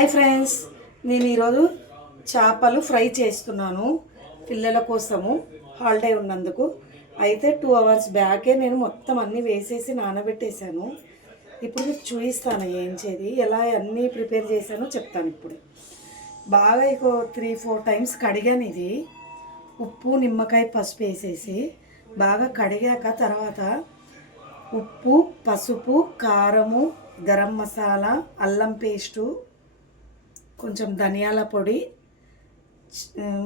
Hi friends. నేను ఈరోజు చేపలు ఫ్రై చేస్తున్నాను పిల్లల కోసము. హాలిడే ఉన్నందుకు. అయితే టూ అవర్స్ బ్యాకే నేను మొత్తం అన్నీ వేసేసి నానబెట్టేశాను. ఇప్పుడు మీకు చూపిస్తాను ఏం చేది ఎలా అన్నీ ప్రిపేర్ చేశానో చెప్తాను ఇప్పుడు. బాగా ఇక త్రీ ఫోర్ టైమ్స్ కడిగాను ఇది. ఉప్పు నిమ్మకాయ పసుపు వేసేసి బాగా కడిగాక తర్వాత ఉప్పు పసుపు కారము గరం మసాలా అల్లం పేస్టు కొంచెం ధనియాల పొడి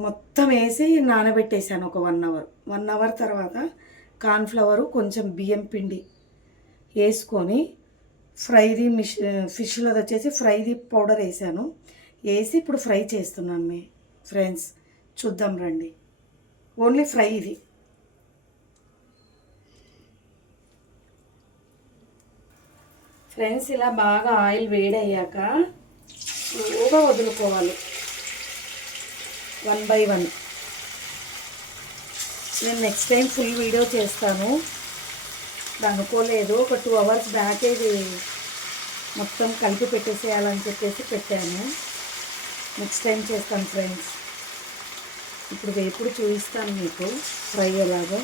మొత్తం వేసి నానబెట్టేసాను ఒక వన్ అవర్. వన్ అవర్ తర్వాత కార్న్ఫ్లవరు కొంచెం బియ్యం పిండి వేసుకొని ఫ్రైది మిష్ ఫిష్లోది వచ్చేసి ఫ్రైది పౌడర్ వేసాను. వేసి ఇప్పుడు ఫ్రై చేస్తున్నాను మీ ఫ్రెండ్స్. చూద్దాం రండి. ఓన్లీ ఫ్రై ఇది. ఫ్రెండ్స్ ఇలా బాగా ఆయిల్ వేడయ్యాక స్లోగా వదులుకోవాలి. వన్ బై వన్ నేను నెక్స్ట్ టైం ఫుల్ వీడియో చేస్తాను. అనుకోలేదు. ఒక టూ అవర్స్ బ్యాక్ ఇది మొత్తం కలిపి పెట్టేసేయాలని చెప్పేసి పెట్టాను. నెక్స్ట్ టైం చేస్తాను ఫ్రెండ్స్ ఇప్పుడు వేపుడు చూపిస్తాను మీకు. ఫ్రై ఎలాగో.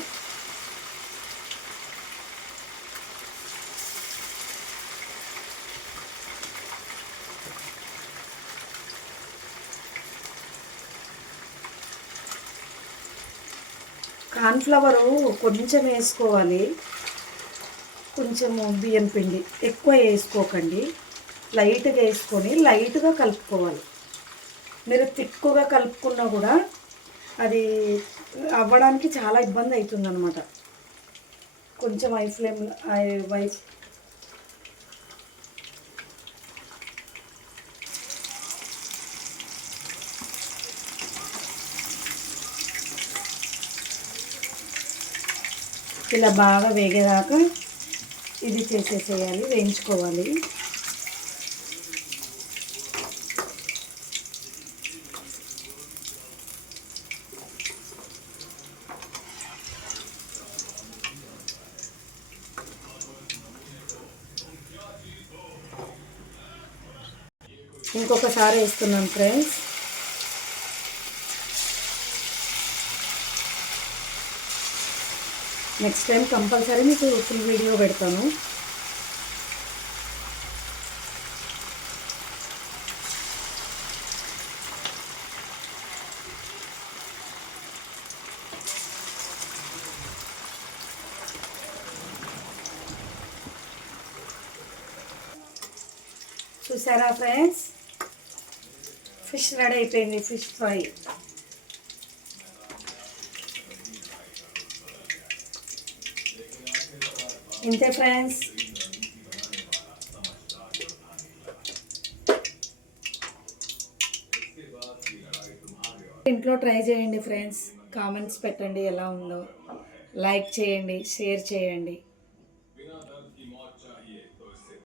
కార్న్ఫ్లవరు కొంచెం వేసుకోవాలి. కొంచెము బియ్యం పిండి ఎక్కువ వేసుకోకండి. లైట్గా వేసుకొని లైట్గా కలుపుకోవాలి. మీరు తిక్కుగా కలుపుకున్నా కూడా అది అవ్వడానికి చాలా ఇబ్బంది అవుతుంది అనమాట కొంచెం ఐ ఫ్లేమ్ ఐ వైఫ్ ఇలా బాగా వేగేదాకా ఇది చేసేసేయాలి వేయించుకోవాలి. ఇంకొకసారి వేస్తున్నాం ఫ్రెండ్స్. నెక్స్ట్ టైం కంపల్సరీ మీకు ఫుల్ వీడియో పెడతాను. చూసారా ఫ్రెండ్స్ ఫిష్ రెడీ అయిపోయింది ఫిష్ ఫ్రై ఇంతే ఫ్రెండ్స్. ఇంట్లో ట్రై చేయండి ఫ్రెండ్స్. కామెంట్స్ పెట్టండి ఎలా ఉందో. లైక్ చేయండి షేర్ చేయండి.